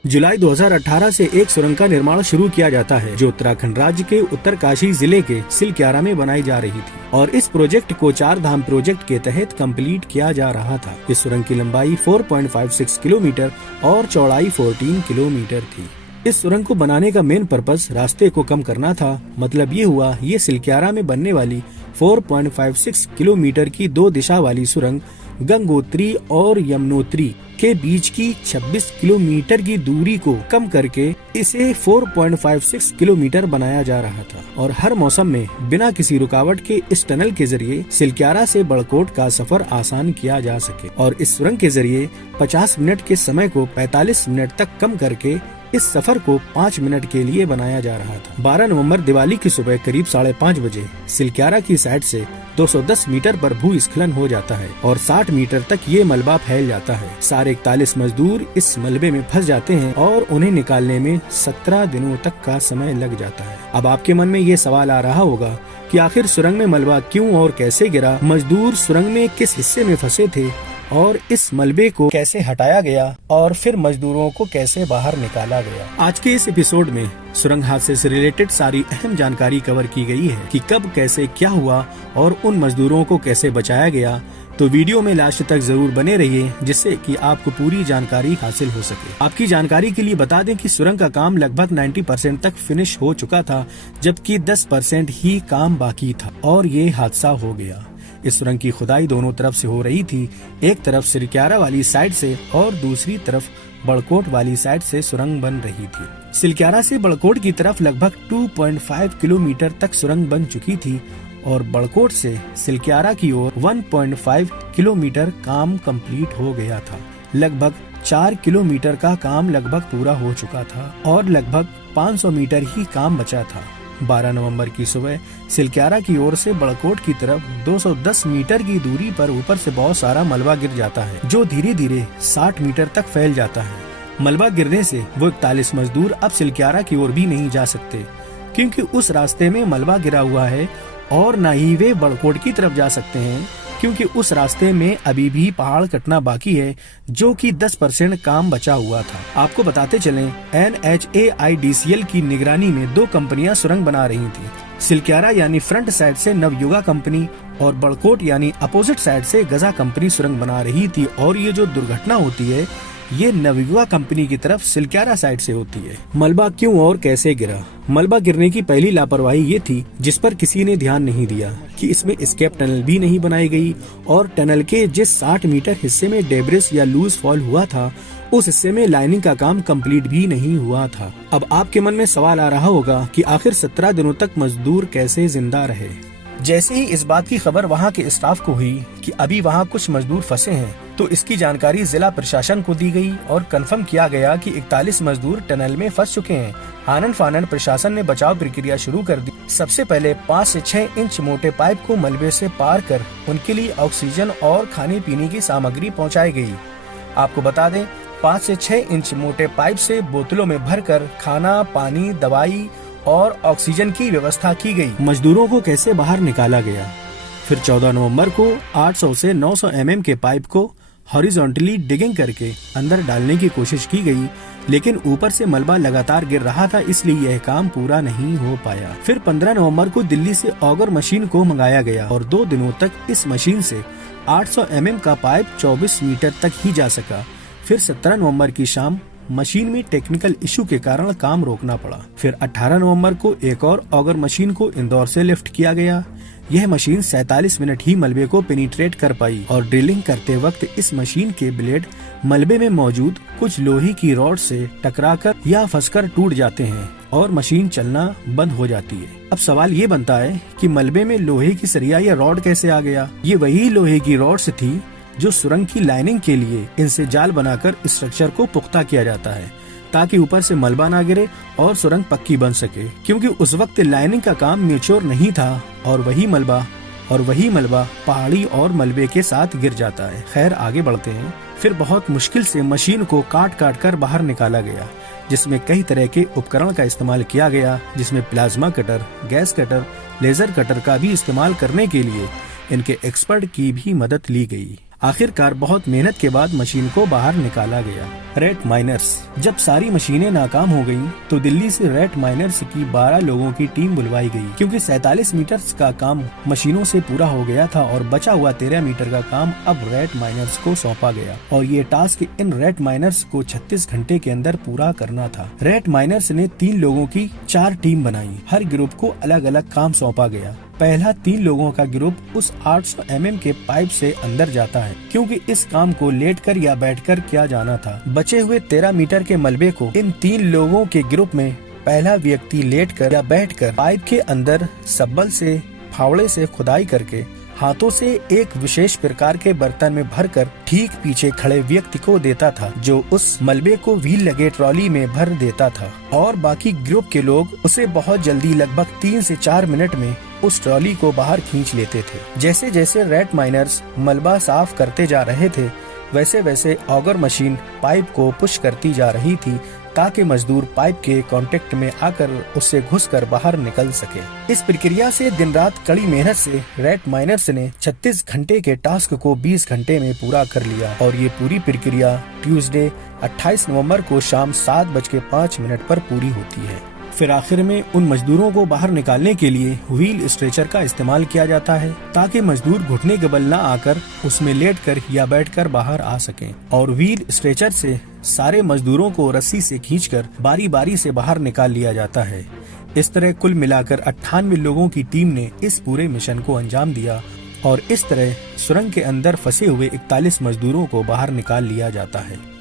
जुलाई 2018 से एक सुरंग का निर्माण शुरू किया जाता है जो उत्तराखंड राज्य के उत्तरकाशी जिले के सिलक्यारा में बनाई जा रही थी और इस प्रोजेक्ट को 4 धाम प्रोजेक्ट के तहत कंप्लीट किया जा रहा था। इस सुरंग की लंबाई 4.56 किलोमीटर और चौड़ाई 14 किलोमीटर थी। इस सुरंग को बनाने का मेन पर्पस रास्ते को कम करना था। मतलब ये हुआ, ये सिलक्यारा में बनने वाली 4.56 किलोमीटर की 2 दिशा वाली सुरंग गंगोत्री और यमुनोत्री के बीच की 26 किलोमीटर की दूरी को कम करके इसे 4.56 किलोमीटर बनाया जा रहा था और हर मौसम में बिना किसी रुकावट के इस टनल के जरिए सिलक्यारा से बड़कोट का सफर आसान किया जा सके। और इस सुरंग के जरिए 50 मिनट के समय को 45 मिनट तक कम करके इस सफर को 5 मिनट के लिए बनाया जा रहा था। 12 नवंबर दिवाली की सुबह करीब 5:30 बजे सिलक्यारा की साइड से 210 मीटर पर भूस्खलन हो जाता है और 60 मीटर तक ये मलबा फैल जाता है। सारे 41 मजदूर इस मलबे में फंस जाते हैं और उन्हें निकालने में 17 दिनों तक का समय लग जाता है। अब आपके मन में ये सवाल आ रहा होगा कि आखिर सुरंग में मलबा क्यों और कैसे गिरा, मजदूर सुरंग में किस हिस्से में फंसे थे और इस मलबे को कैसे हटाया गया और फिर मजदूरों को कैसे बाहर निकाला गया। आज के इस एपिसोड में सुरंग हादसे से रिलेटेड सारी अहम जानकारी कवर की गई है कि कब कैसे क्या हुआ और उन मजदूरों को कैसे बचाया गया। तो वीडियो में लास्ट तक जरूर बने रहिए जिससे कि आपको पूरी जानकारी हासिल हो सके। आपकी जानकारी के लिए बता दें कि सुरंग का काम लगभग 90% तक फिनिश हो चुका था, जबकि 10% ही काम बाकी था और ये हादसा हो गया। इस सुरंग की खुदाई दोनों तरफ से हो रही थी, एक तरफ सिलक्यारा वाली साइड से और दूसरी तरफ बड़कोट वाली साइड से सुरंग बन रही थी। सिलक्यारा से बड़कोट की तरफ लगभग 2.5 किलोमीटर तक सुरंग बन चुकी थी और बड़कोट से सिलक्यारा की ओर 1.5 किलोमीटर काम कंप्लीट हो गया था। लगभग 4 किलोमीटर का काम लगभग पूरा हो चुका था और लगभग 500 मीटर ही काम बचा था। 12 नवंबर की सुबह सिलक्यारा की ओर से बड़कोट की तरफ 210 मीटर की दूरी पर ऊपर से बहुत सारा मलबा गिर जाता है जो धीरे धीरे 60 मीटर तक फैल जाता है। मलबा गिरने से वो 41 मजदूर अब सिलक्यारा की ओर भी नहीं जा सकते क्योंकि उस रास्ते में मलबा गिरा हुआ है और न ही वे बड़कोट की तरफ जा सकते हैं क्योंकि उस रास्ते में अभी भी पहाड़ कटना बाकी है जो कि 10% काम बचा हुआ था। आपको बताते चलें, NHAIDCL की निगरानी में 2 कंपनियां सुरंग बना रही थी। सिलक्यारा यानी फ्रंट साइड से नवयुगा कंपनी और बड़कोट यानी अपोजिट साइड से गजा कंपनी सुरंग बना रही थी और ये जो दुर्घटना होती है ये नवयुगा कंपनी की तरफ सिलक्यारा साइड से होती है। मलबा क्यों और कैसे गिरा? मलबा गिरने की पहली लापरवाही ये थी जिस पर किसी ने ध्यान नहीं दिया कि इसमें एस्केप टनल भी नहीं बनाई गई और टनल के जिस 60 मीटर हिस्से में डेब्रिस या लूज फॉल हुआ था उस हिस्से में लाइनिंग का काम कंप्लीट भी नहीं हुआ था। अब आपके मन में सवाल आ रहा होगा कि आखिर 17 दिनों तक मजदूर कैसे जिंदा रहे। जैसे ही इस बात की खबर वहां के स्टाफ को हुई कि अभी वहां कुछ मजदूर फंसे हैं तो इसकी जानकारी जिला प्रशासन को दी गई और कंफर्म किया गया कि 41 मजदूर टनल में फंस चुके हैं। आनन फानन प्रशासन ने बचाव प्रक्रिया शुरू कर दी। सबसे पहले 5 से 6 इंच मोटे पाइप को मलबे से पार कर उनके लिए ऑक्सीजन और खाने पीने की सामग्री पहुँचाई गयी। आपको बता दें, 5 से 6 इंच मोटे पाइप से बोतलों में भरकर खाना, पानी, दवाई और ऑक्सीजन की व्यवस्था की गई। मजदूरों को कैसे बाहर निकाला गया? फिर 14 नवंबर को 800 से 900 mm के पाइप को हॉरिजॉन्टली डिगिंग करके अंदर डालने की कोशिश की गई, लेकिन ऊपर से मलबा लगातार गिर रहा था इसलिए यह काम पूरा नहीं हो पाया। फिर 15 नवंबर को दिल्ली से ऑगर मशीन को मंगाया गया और 2 दिनों तक इस मशीन से 800 mm का पाइप 24 मीटर तक ही जा सका। फिर 17 नवंबर की शाम मशीन में टेक्निकल इशू के कारण काम रोकना पड़ा। फिर 18 नवंबर को एक और ऑगर मशीन को इंदौर से लिफ्ट किया गया। यह मशीन 47 मिनट ही मलबे को पेनिट्रेट कर पाई और ड्रिलिंग करते वक्त इस मशीन के ब्लेड मलबे में मौजूद कुछ लोहे की रॉड से टकराकर या फंसकर टूट जाते हैं और मशीन चलना बंद हो जाती है। अब सवाल ये बनता है कि मलबे में लोहे की सरिया या रॉड कैसे आ गया? ये वही लोहे की रॉड्स थी जो सुरंग की लाइनिंग के लिए इनसे जाल बनाकर स्ट्रक्चर को पुख्ता किया जाता है ताकि ऊपर से मलबा ना गिरे और सुरंग पक्की बन सके, क्योंकि उस वक्त लाइनिंग का काम मैच्योर नहीं था और वही मलबा पहाड़ी और मलबे के साथ गिर जाता है। खैर, आगे बढ़ते हैं। फिर बहुत मुश्किल से मशीन को काट कर बाहर निकाला गया, जिसमें कई तरह के उपकरण का इस्तेमाल किया गया, जिसमें plasma cutter, gas cutter, laser cutter का भी इस्तेमाल करने के लिए इनके एक्सपर्ट की भी मदद ली गई। आखिरकार बहुत मेहनत के बाद मशीन को बाहर निकाला गया। Rat miners. जब सारी मशीनें नाकाम हो गयीं, तो दिल्ली से रैट माइनर्स की 12 लोगों की टीम बुलवाई गई, क्योंकि 47 मीटर का काम मशीनों से पूरा हो गया था और बचा हुआ 13 मीटर का काम अब रैट माइनर्स को सौंपा गया और ये टास्क इन रैट माइनर्स को 36 घंटे के अंदर पूरा करना था। रैट माइनर्स ने 3 लोगों की 4 टीम बनाई। हर ग्रुप को अलग अलग काम सौंपा गया। पहला 3 लोगों का ग्रुप उस 800 mm के पाइप से अंदर जाता है, क्योंकि इस काम को लेटकर या बैठकर किया जाना था। बचे हुए 13 मीटर के मलबे को इन 3 लोगों के ग्रुप में पहला व्यक्ति लेटकर या बैठकर पाइप के अंदर सब्बल से फावड़े से खुदाई करके हाथों से एक विशेष प्रकार के बर्तन में भरकर ठीक पीछे खड़े व्यक्ति को देता था, जो उस मलबे को व्हील लगे ट्रॉली में भर देता था और बाकी ग्रुप के लोग उसे बहुत जल्दी लगभग 3 से 4 मिनट में उस ट्रॉली को बाहर खींच लेते थे। जैसे जैसे रैट माइनर्स मलबा साफ करते जा रहे थे, वैसे वैसे ऑगर मशीन पाइप को पुश करती जा रही थी, ताकि मजदूर पाइप के कांटेक्ट में आकर उससे घुसकर बाहर निकल सके। इस प्रक्रिया से दिन रात कड़ी मेहनत से रैट माइनर्स ने 36 घंटे के टास्क को 20 घंटे में पूरा कर लिया और ये पूरी प्रक्रिया ट्यूसडे 28 नवंबर को शाम 7:05 पर पूरी होती है। फिर आखिर में उन मजदूरों को बाहर निकालने के लिए व्हील स्ट्रेचर का इस्तेमाल किया जाता है, ताकि मजदूर घुटने के बल न आकर उसमें लेटकर या बैठकर बाहर आ सकें और व्हील स्ट्रेचर से सारे मजदूरों को रस्सी से खींचकर बारी बारी से बाहर निकाल लिया जाता है। इस तरह कुल मिलाकर 98 लोगों की टीम ने इस पूरे मिशन को अंजाम दिया और इस तरह सुरंग के अंदर फंसे हुए 41 मजदूरों को बाहर निकाल लिया जाता है।